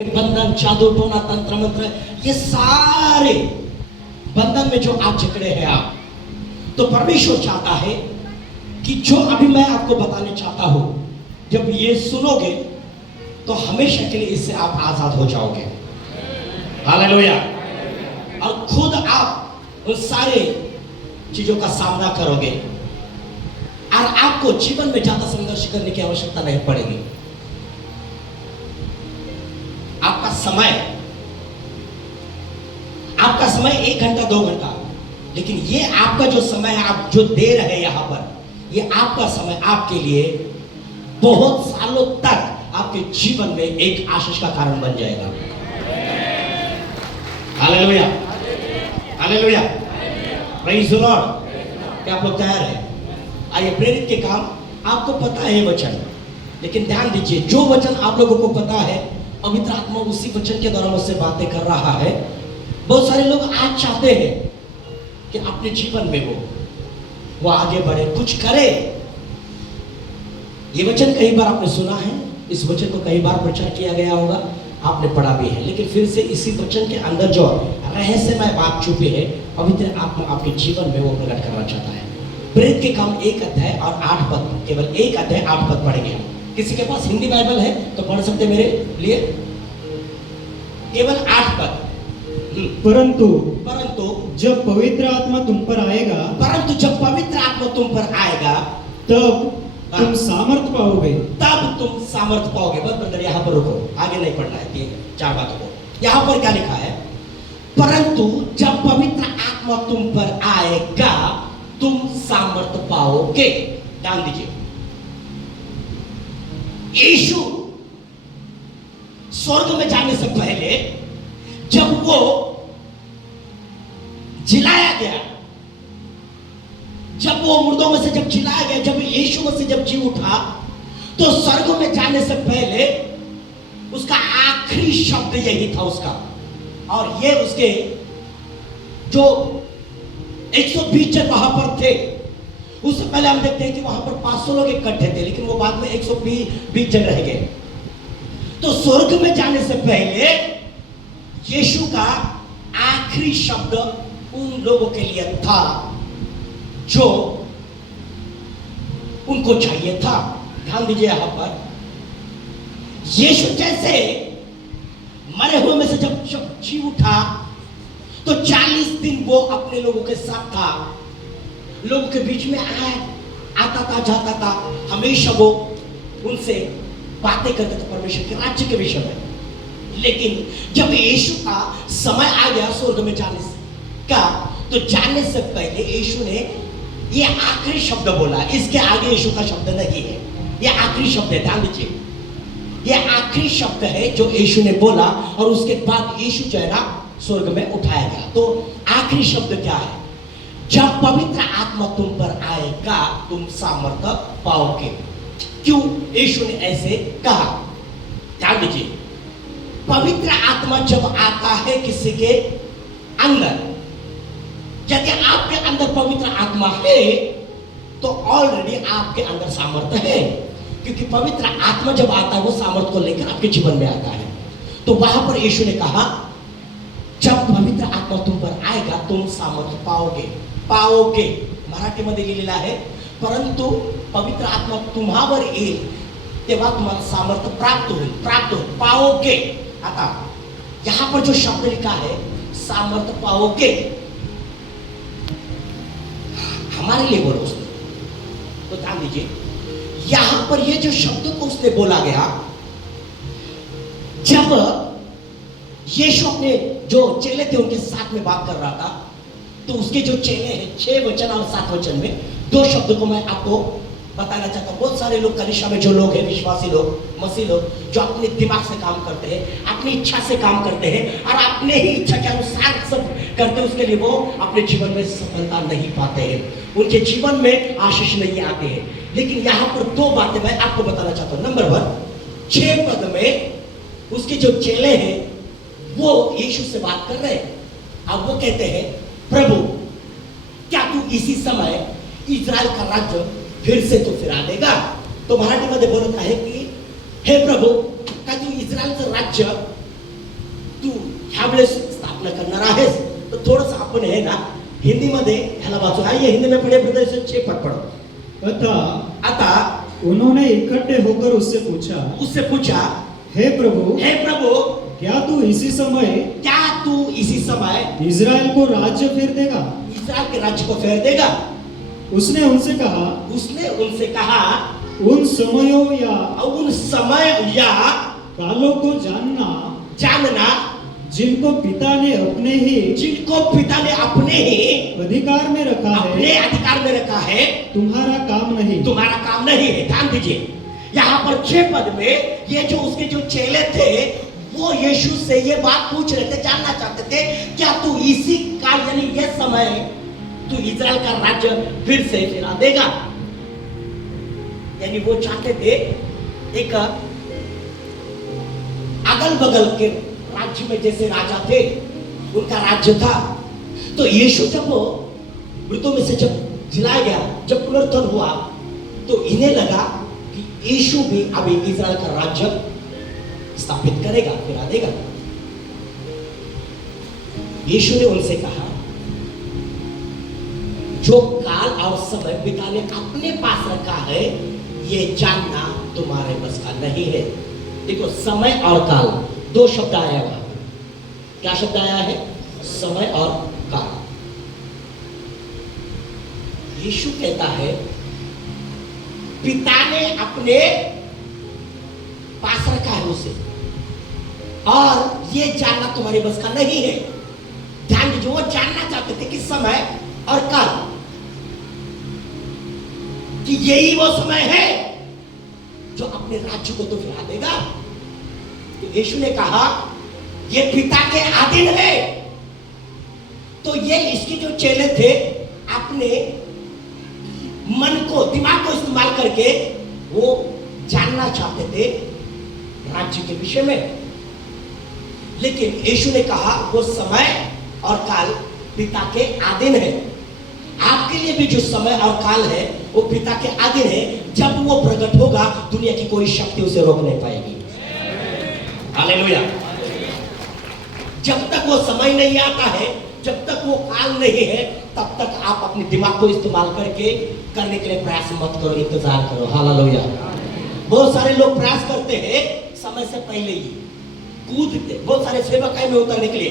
बंधन, जादू टोना, तंत्र मंत्र, ये सारे बंधन में जो आप जकड़े हैं आप, तो परमेश्वर चाहता है कि जो अभी मैं आपको बताने चाहता हूं, जब ये सुनोगे तो हमेशा के लिए इससे आप आजाद हो जाओगे। हालेलुया। और खुद आप उन सारे चीजों का सामना करोगे और आपको जीवन में ज्यादा संघर्ष करने की आवश्यकता नहीं पड़ेगी। आपका समय 1 घंटा 2 घंटा, लेकिन ये आपका जो समय है, आप जो दे रहे हैं यहां पर, ये आपका समय आपके लिए बहुत सालों तक आपके जीवन में एक आशीष का कारण बन जाएगा। Hallelujah, hallelujah, praise the Lord. क्या आप लोग तैयार हैं? आइए, प्रेरित के काम आपको पता है वचन, लेकिन ध्यान दीजिए, जो वचन आप लोगों को पता है, पवित्र आत्मा उसी वचन के द्वारा मुझसे बातें कर रहा है। बहुत सारे लोग आज चाहते हैं कि अपने जीवन में वो आगे बढ़े, कुछ करे। ये वचन कई बार आपने सुना है, इस वचन को कई बार प्रचार किया गया होगा, आपने पढ़ा भी है, लेकिन फिर से इसी वचन के अंदर जो रहस्यमय बात छुपी है, पवित्र आत्मा आपके जीवन में वो प्रकट करना चाहता है। प्रेरित के काम 1 अध्याय और 8 पद, केवल 1 अध्याय 8 पद पढ़ेंगे हम। किसी के पास हिंदी बाइबल है तो पढ़ सकते मेरे लिए, केवल 8 पद। परंतु जब पवित्र आत्मा तुम पर आएगा, जब पवित्र आत्मा तुम पर आएगा, तब तुम सामर्थ पाओगे। बस ब्रदर यहाँ पर रुको, आगे नहीं पढ़ना है 3-4 बातों को। यहाँ पर क्या लिखा है? परंतु जब पवित्र आत्मा तुम पर आएगा, तुम सामर्थ पाओगे। ध्यान दीजिए, यीशु स्वर्ग में जाने से पहले जब वो जिलाया गया, जब वो मुर्दों में से जब जिलाया गया, जब यीशु में से जब जी उठा, तो स्वर्ग में जाने से पहले उसका आखिरी शब्द यही था उसका। और ये उसके जो 120 जन वहां पर थे, उससे पहले हम देखते हैं कि वहां पर 500 लोग इकट्ठे थे, लेकिन वो बाद में 120 जन रह गए। तो स्वर्ग में जाने से पहले यीशु का आखिरी शब्द उन लोगों के लिए था जो उनको चाहिए था। ध्यान दीजिए, यहां पर यीशु जैसे मरे हुए में से जब जी उठा, तो 40 दिन वो अपने लोगों के साथ था, लोगों के बीच में आता था, जाता था, हमेशा वो उनसे बातें करते थे परमेश्वर के राज्य के विषय में। लेकिन जब यीशु का समय आ गया स्वर्ग में जाने का, तो जाने से पहले यीशु ने ये आखिरी शब्द बोला। इसके आगे यीशु का शब्द नहीं है, ये आखिरी शब्द है। ध्यान दीजिए, ये आखिरी शब्द है जो यीशु ने बोला, और उसके बाद यीशु जो है ना स्वर्ग में उठाया गया। तो आखिरी शब्द क्या है? जब पवित्र आत्मा तुम पर आएगा, तुम सामर्थ्य पाओगे। क्यों यीशु ने ऐसे कहा? ध्यान दीजिए, पवित्र आत्मा जब आता है किसी के अंदर, यदि आपके अंदर पवित्र आत्मा है, तो ऑलरेडी आपके अंदर सामर्थ्य है, क्योंकि पवित्र आत्मा जब आता है वो सामर्थ्य को लेकर आपके जीवन में आता है। तो वहां पर यीशु ने कहा, जब पवित्र आत्मा तुम पर आएगा, तुम सामर्थ्य पाओगे। मराठी मध्ये लिहिलेला आहे, परंतु पवित्र आत्मा तुम्हावर येईल तेव्हा तुम्हाला सामर्थ्य प्राप्त होईल, पाओगे। आता यहां पर जो शब्द लिखा है सामर्थ्य पाओगे, हमारे लिए बोला उसने। तो ध्यान दीजिए, यहां पर ये जो शब्द को उसने बोला गया, जब यीशु अपने जो चेले थे उनके साथ में बात कर रहा था, तो उसके जो चेले हैं 6 वचन और 7 वचन में 2 शब्द को मैं आपको बताना चाहता हूं। बहुत सारे लोग कलीसिया में जो लोग हैं, विश्वासी लोग, मसीह लोग, जो अपने दिमाग से काम करते हैं, अपनी इच्छा से काम करते हैं और अपने ही इच्छा के अनुसार सब करते हैं, उसके लिए वो अपने जीवन में सफलता नहीं पाते हैं, उनके जीवन में आशीष नहीं आते हैं। लेकिन यहां पर 2 बातें मैं आपको बताना चाहता हूं। नंबर 1, 6 पद में उसके जो चेले हैं वो यीशु से बात कर रहे हैं। अब वो कहते हैं, प्रभु क्या तू इसी समय इजराइल का राज्य फिर से तो फिरा देगा? तो मराठी मध्ये बोलत आहे की, हे प्रभू, का तू इस्रायलचं राज्य ह्यावेळेस स्थापना करणार आहेस. तर थोडंसं आपण हे ना हिंदीमध्ये ह्याला वाचू. ये हिंदी में पढ़े ब्रदर से 6 पद पढ़ो. आता उन्होंने इकट्ठे होकर उससे पूछा, हे प्रभु, क्या तू इसी समय इज़राइल को राज्य फिर देगा? इस्राएल के राज्य को फेर देगा? उसने उनसे कहा, उन समयों या कालों को जानना जिनको पिता ने अपने ही अधिकार में रखा है, तुम्हारा काम नहीं. है. ध्यान दीजिए, यहाँ पर 6 पद में ये जो उसके जो चेले थे वो यीशु से ये बात पूछ रहे थे, जानना चाहते थे क्या तू इसी काल यानी ये समय तू इजराइल का राज्य फिर से फिरा देगा? यानी वो चाहते थे एक अगल बगल के राज्य में जैसे राजा थे उनका राज्य था. तो यीशु जब वो मृतों में से जब जिलाया गया, जब पुनरुत्थान हुआ, तो इन्हें लगा कि यीशु भी अभी इजराइल का राज्य स्थापित करेगा, फिरा देगा. यीशु ने उनसे कहा, जो काल और समय पिता ने अपने पास रखा है ये जानना तुम्हारे बस का नहीं है. देखो, समय और काल 2 शब्द आया वहां. क्या शब्द आया है? समय और काल. यीशु कहता है पिता ने अपने पास रखा है उसे, और ये जानना तुम्हारे बस का नहीं है. ध्यान दीजिए, वो जानना चाहते थे कि समय और काल, कि यही वो समय है जो अपने राज्य को तो फिरा देगा. तो यीशु ने कहा ये पिता के अधीन है. तो ये इसके जो चेले थे अपने मन को, दिमाग को इस्तेमाल करके वो जानना चाहते थे राज्य के विषय में. लेकिन यीशु ने कहा वो समय और काल पिता के अधीन है. आपके लिए भी जो समय और काल है वो पिता के अधीन है. जब वो प्रकट होगा दुनिया की कोई शक्ति उसे रोक नहीं पाएगी. हालेलुया. जब तक वो समय नहीं आता है, जब तक वो काल नहीं है, तब तक आप अपने दिमाग को इस्तेमाल करके करने के लिए प्रयास मत करो, इंतजार करो. हालेलुया. बहुत सारे लोग प्रयास करते हैं समय से पहले ही कूदते, बहुत सारे सेवक में उतरने के लिए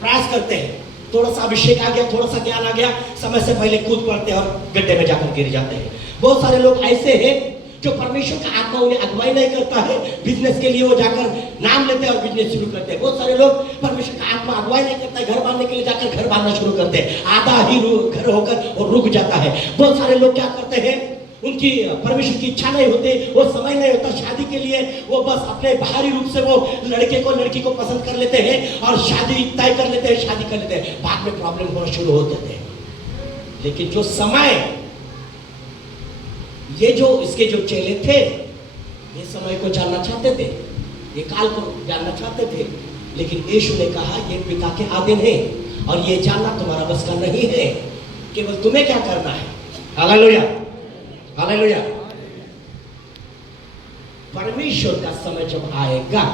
प्रयास करते हैं. थोड़ा सा अभिषेक आ गया, थोड़ा सा ज्ञान आ गया, समय से पहले कूद पड़ते हैं और गड्ढे में जाकर गिर जाते हैं. बहुत सारे लोग ऐसे हैं जो परमेश्वर का आत्मा उन्हें अगुवाई नहीं करता है, बिजनेस के लिए वो जाकर नाम लेते हैं और बिजनेस शुरू करते हैं. बहुत सारे लोग परमेश्वर का आत्मा अगुवाई नहीं करता है, घर बांधने के लिए जाकर घर बांधना शुरू करते हैं, आधा ही घर होकर और रुक जाता है. बहुत सारे लोग क्या करते हैं, उनकी परमेश्वर की इच्छा नहीं होती, वो समय नहीं होता शादी के लिए, वो बस अपने बाहरी रूप से वो लड़की को पसंद कर लेते हैं और शादी तय कर लेते हैं, शादी कर लेते हैं. बाद में प्रॉब्लम होना शुरू हो जाते हैं. लेकिन जो समय, ये जो इसके जो चेले थे ये समय को जानना चाहते थे, ये काल को जानना चाहते थे. लेकिन यीशु ने कहा ये पिता के अधीन है और ये जानना तुम्हारा बस का नहीं है. केवल तुम्हें क्या करना है. हालेलुया. हालेलुया. परमेश्वर का समय जब आएगा,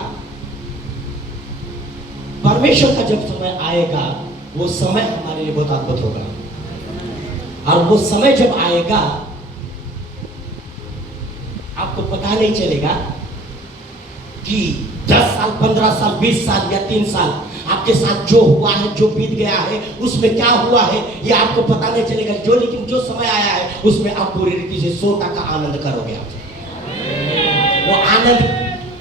परमेश्वर का जब समय आएगा, वो समय हमारे लिए बहुत अद्भुत होगा. और वो समय जब आएगा आपको पता नहीं चलेगा कि 10 साल, 15 साल, 20 साल या 3 साल आपके साथ जो हुआ है, जो बीत गया है, उसमें क्या हुआ है, ये आपको पता नहीं चलेगा. लेकिन जो समय आया है उसमें आप पूरी रीति से 100% आनंद करोगे. आप वो आनंद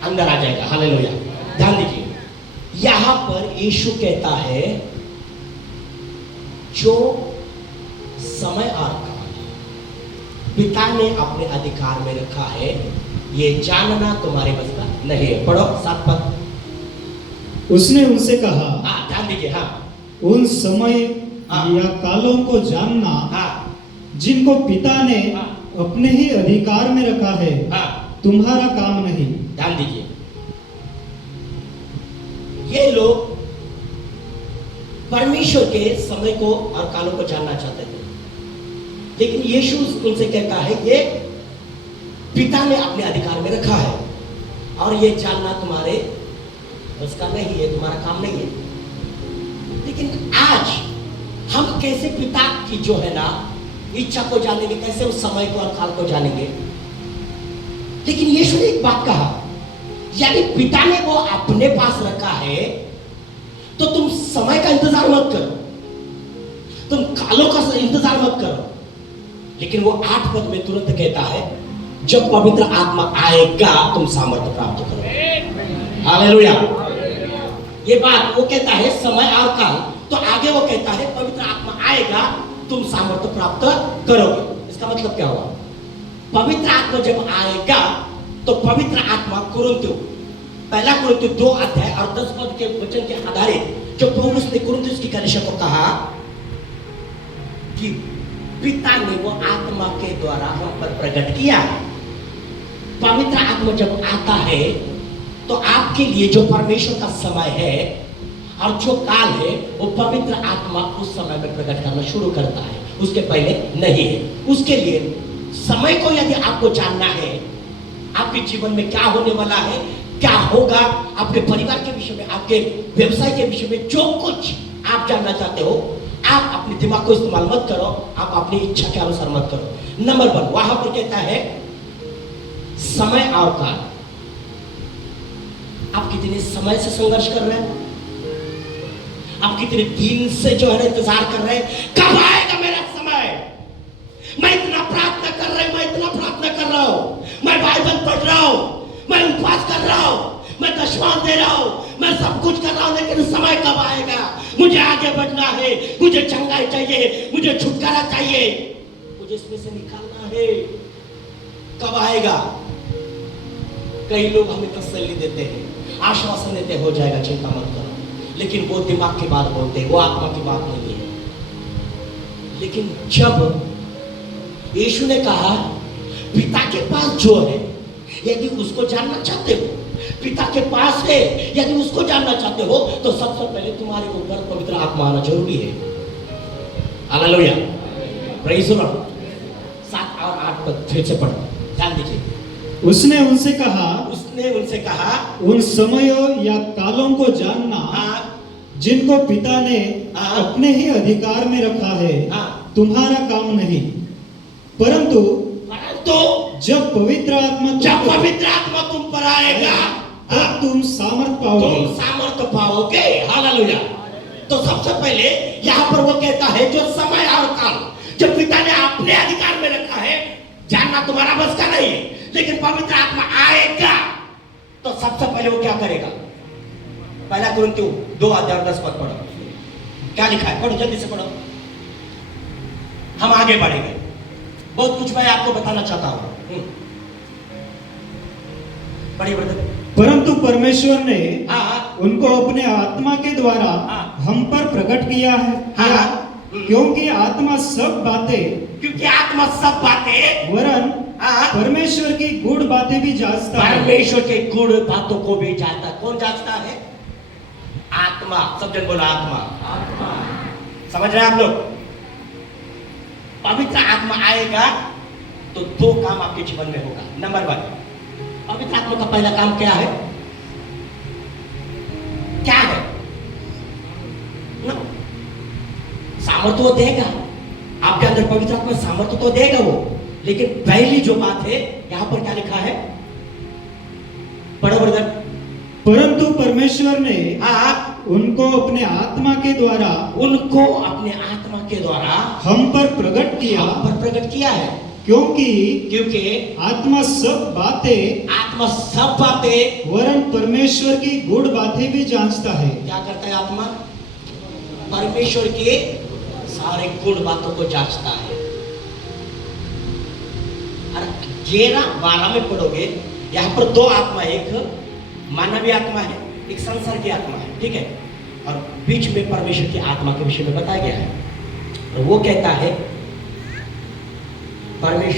अंदर आ जाएगा. हालेलुया. ध्यान दीजिए, यहां पर यीशु कहता है जो समय और पिता ने अपने अधिकार में रखा है ये जानना तुम्हारे बस का नहीं है. पढ़ो 7 पद. उसने उनसे कहा, ध्यान दीजिए, उन समय या कालों को जानना जिनको पिता ने अपने ही अधिकार में रखा है, तुम्हारा काम नहीं. ध्यान दीजिए, ये लोग परमेश्वर के समय को और कालों को जानना चाहते थे. लेकिन यीशु उनसे कहता है ये पिता ने अपने अधिकार में रखा है और ये जानना तुम्हारे उसका नहीं है, तुम्हारा काम नहीं है. लेकिन आज हम कैसे पिता की जो है ना इच्छा को जानेंगे, कैसे उस समय को और काल को जानेंगे? लेकिन यीशु ने एक बात कहा, यानी पिता ने वो अपने पास रखा है, तो तुम समय का इंतजार मत करो, तुम कालों का इंतजार मत करो। लेकिन वो 8 पद में तुरंत कहता है, जब पवित्र आत्मा आएगा तुम सामर्थ्य प्राप्त करो। हालेलुया। ये बात वो कहता है समय और काल, तो आगे वो कहता है पवित्र आत्मा आएगा तुम सामर्थ्य प्राप्त करोगे। इसका मतलब क्या हुआ? पवित्र आत्मा जब आएगा तो पवित्र आत्मा कुरिन्थियों, पहला कुरिन्थियों 2 अध्याय और 10 पद के वचन के आधारित जो पौलुस ने कुरिन्थियों की कलीसिया को कहा कि पिता ने वो आत्मा के द्वारा हम पर प्रकट किया है। पवित्र आत्मा जब आता है तो आपके लिए जो परमेश्वर का समय है और जो काल है वो पवित्र आत्मा उस समय में प्रकट करना शुरू करता है, उसके पहले नहीं है। उसके लिए समय को यदि आपको जानना है, आपके जीवन में क्या होने वाला है, क्या होगा, आपके परिवार के विषय में, आपके व्यवसाय के विषय में, जो कुछ आप जानना चाहते हो, आप अपने दिमाग को इस्तेमाल मत करो, आप अपनी इच्छा के अनुसार मत करो। नंबर 1 वहां पर कहता है समय और काल। आप कितने समय से संघर्ष कर रहे हैं? आप कितने दिन से जो है इंतजार कर रहे हैं, कब आएगा मेरा समय? मैं इतना प्रार्थना कर रहा हूं, मैं इतना प्रार्थना कर रहा हूं, मैं बाइबल पढ़ रहा हूं, मैं उपवास कर रहा हूं, मैं दशवान दे रहा हूं, मैं सब कुछ कर रहा हूं, लेकिन समय कब आएगा? मुझे आगे बढ़ना है, मुझे चंगाई चाहिए, मुझे छुटकारा चाहिए, मुझे इसमें से निकालना है, कब आएगा? कई लोग हमें तसल्ली देते हैं, आश्वासन देते, हो जाएगा, चिंता मत करो, लेकिन वो दिमाग की बात बोलते हैं, वो आत्मा की बात नहीं है। लेकिन जब यीशु ने कहा पिता के पास जो है, यदि उसको जानना चाहते हो, पिता के पास है, यदि उसको जानना चाहते हो, तो सबसे पहले तुम्हारे ऊपर पवित्र आत्मा आना जरूरी है। Hallelujah, praise the Lord. 7 और 8 पद फिर से पढ़ो, ध्यान दीजिए। उसने उनसे कहा, उन समयों या कालों को जानना जिनको पिता ने अपने ही अधिकार में रखा है तुम्हारा काम नहीं, परंतु जब पवित्र आत्मा तुम पर आएगा तब तुम सामर्थ पाओगे। हालेलुया। तो सबसे पहले यहाँ पर वो कहता है जो समय और काल जब पिता ने अपने अधिकार में रखा है, जानना तुम्हारा बस का नहीं है, लेकिन पवित्र आत्मा आएगा तो सबसे पहले वो क्या करेगा? पहला कुरिन्थियों 2 अध्याय 10 पद पढ़ो, क्या लिखा है? पढ़ो, जल्दी से पढ़ो, हम आगे बढ़ेंगे। बहुत कुछ मैं आपको बताना चाहता हूं। पढ़िए ब्रदर। परंतु परमेश्वर ने उनको अपने आत्मा के द्वारा हम पर प्रकट किया है, क्योंकि आत्मा सब बातें वरन परमेश्वर की गूढ़ बातें भी जांचता है। परमेश्वर के गूढ़ बातों को भी जानता। कौन जांचता है? आत्मा। सब जन बोला आत्मा। समझ रहे हैं आप लोग? पवित्र आत्मा आएगा तो 2 काम आपके जीवन में होगा। नंबर 1, पवित्र आत्मा का पहला काम क्या है? सामर्थ्य वो देगा, आपके अंदर पवित्र आत्मा सामर्थ्य तो देगा वो, लेकिन पहली जो बात है यहां पर क्या लिखा है? पढ़ो ब्रदर। परंतु परमेश्वर ने उनको अपने आत्मा के द्वारा हम पर प्रकट किया है, क्योंकि आत्मा सब बातें वरन परमेश्वर की गूढ़ बातें भी जांचता है। क्या करता है आत्मा? परमेश्वर के सारे गूढ़ बातों को जांचता है। और 11-12 में पढ़ोगे, यहाँ पर 2 आत्मा, एक मानवीय आत्मा है, एक संसार की आत्मा है, ठीक है, और बीच में परमेश्वर की आत्मा के विषय में बताया गया है। और वो कहता है परमेश्वर